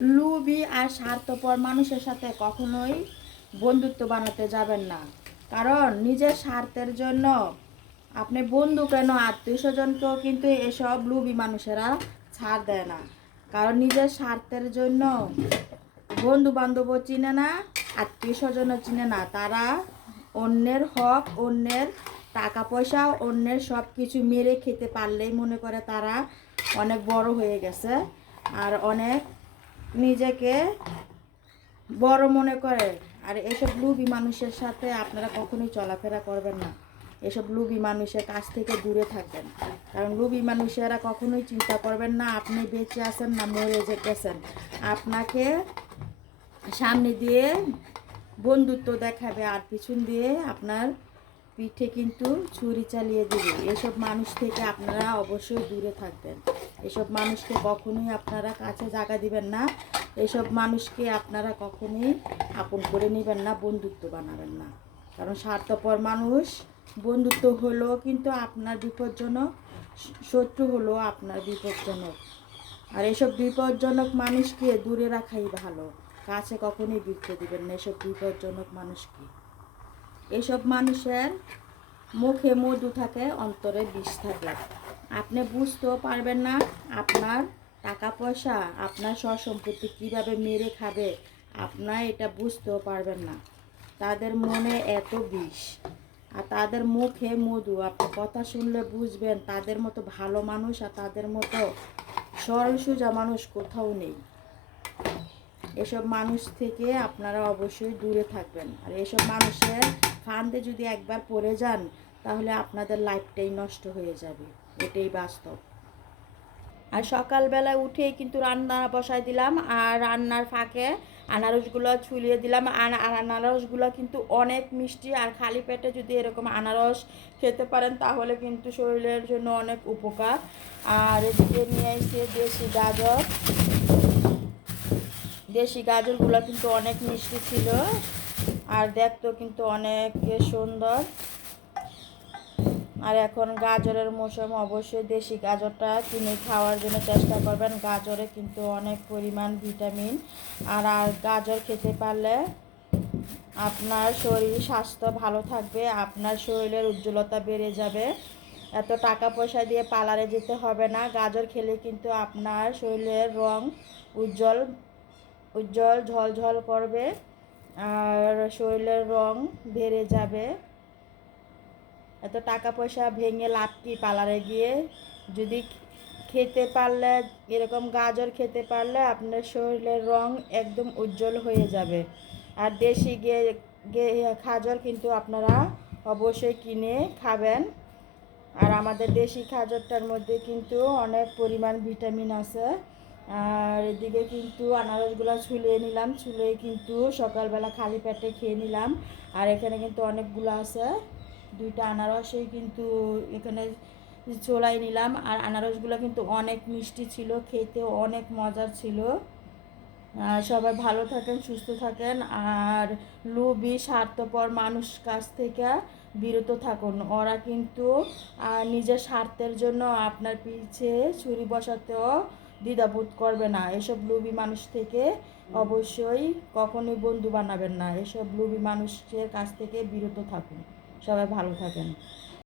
লুবি আর স্বার্থপর মানুষের সাথে কখনোই বন্ধুত্ব বানাতে যাবেন না। কারণ নিজের স্বার্থের জন্য আপনি বন্ধু কেন? আত্মীয় স্বজনকেও কিন্তু এসব লুবি মানুষেরা ছাড় দেয় না। কারণ নিজের স্বার্থের জন্য বন্ধু বান্ধবও চিনে না, আত্মীয় স্বজনও চিনে না। তারা অন্যের হক, অন্যের টাকা পয়সা, অন্যের সব কিছু মেরে খেতে পারলেই মনে করে তারা অনেক বড় হয়ে গেছে। আর অনেক নিজেকে বড় মনে করে। আর এসব লুবি মানুষের সাথে আপনারা কখনোই চলাফেরা করবেন না। এসব লুবি মানুষের কাছ থেকে দূরে থাকবেন। কারণ লুবি মানুষেরা কখনোই চিন্তা করবেন না, আপনি বেঁচে আছেন না মরে যেতেছেন। আপনাকে সামনে দিয়ে বন্ধুত্ব দেখাবে আর পিছন দিয়ে আপনার পিঠে কিন্তু ছুরি চালিয়ে দিবে। এসব মানুষ থেকে আপনারা অবশ্যই দূরে থাকবেন। এসব মানুষকে কখনোই আপনারা কাছে জায়গা দিবেন না। এসব মানুষকে আপনারা কখনোই আপন করে নেবেন না, বন্ধুত্ব বানাবেন না। কারণ স্বার্থপর মানুষ বন্ধুত্ব হলো কিন্তু আপনার বিপজ্জনক, শত্রু হলো আপনার বিপজ্জনক। আর এসব বিপজ্জনক মানুষকে দূরে রাখাই ভালো। কাছে কখনোই বিরতে দিবেন না এসব বিপজ্জনক মানুষকে। এসব মানুষের মুখে মধু থাকে, অন্তরে বিষ থাকে। আপনি বুঝতেও পারবেন না আপনার টাকা পয়সা আপনার সম্পত্তি কীভাবে মেরে খাবে। আপনার এটা বুঝতেও পারবেন না। তাদের মনে এত বিষ। আর তাদের মুখে মধু, আপনি কথা শুনলে বুঝবেন, তাদের মতো ভালো মানুষ আর তাদের মতো সরল সোজা মানুষ কোথাও নেই। এসব মানুষ থেকে আপনারা অবশ্যই দূরে থাকবেন। আর এসব মানুষের ফান্দে যদি একবার পড়ে যান, তাহলে আপনাদের লাইফটাই নষ্ট হয়ে যাবে। এটাই বাস্তব। আর সকালবেলায় উঠেই কিন্তু রান্না বসাই দিলাম, আর রান্নার ফাঁকে আনারসগুলো ছুলিয়ে দিলাম। আর আনারসগুলো কিন্তু অনেক মিষ্টি, আর খালি পেটে যদি এরকম আনারস খেতে পারেন, তাহলে কিন্তু শরীরের জন্য অনেক উপকার। আর এদিকে নিয়ে এসে দেশি গাজর। দেশি গাজরগুলো কিন্তু অনেক মিষ্টি ছিল আর দেখতেও কিন্তু অনেক সুন্দর। আর এখন গাজরের মৌসুম, অবশ্যই দেশি গাজরটা কিনে খাওয়ার জন্য চেষ্টা করবেন। গাজরে কিন্তু অনেক পরিমাণ ভিটামিন। আর আর গাজর খেতে পারলে আপনার শরীর, স্বাস্থ্য ভালো থাকবে, আপনার শরীরের উজ্জ্বলতা বেড়ে যাবে। এত টাকা পয়সা দিয়ে পার্লারে যেতে হবে না। গাজর খেলে কিন্তু আপনার শরীরের রং উজ্জ্বল উজ্জ্বল ঝলঝল করবে আর শরীরের রং বেড়ে যাবে। এত টাকা পয়সা ভেঙে লাভ কি পার্লারে গিয়ে? যদি খেতে পারলে, এরকম গাজর খেতে পারলে আপনার শরীরের রং একদম উজ্জ্বল হয়ে যাবে। আর দেশি গে, খাজর কিন্তু আপনারা অবশ্যই কিনে খাবেন। আর আমাদের দেশি খাজরটার মধ্যে কিন্তু অনেক পরিমাণ ভিটামিন আছে। আর এদিকে কিন্তু আনারসগুলো ছুলিয়ে নিলাম, ছুলিয়ে কিন্তু সকালবেলা খালি পেটে খেয়ে নিলাম। আর এখানে কিন্তু অনেকগুলো আছে, দুইটা আনারসই কিন্তু এখানে চোলাই নিলাম। আর আনারসগুলো কিন্তু অনেক মিষ্টি ছিল খেতে অনেক মজার ছিল। সবাই ভালো থাকেন, সুস্থ থাকেন। আর লুবি স্বার্থপর মানুষ কাছ থেকে বিরত থাকুন। ওরা কিন্তু নিজের স্বার্থের জন্য আপনার পিছে ছুরি বসাতেও দ্বিধাবোধ করবে না। এসব লুবি মানুষ থেকে অবশ্যই কখনোই বন্ধু বানাবেন না। এসব লুবি মানুষের কাছ থেকে বিরত থাকুন। সবাই ভালো থাকেন।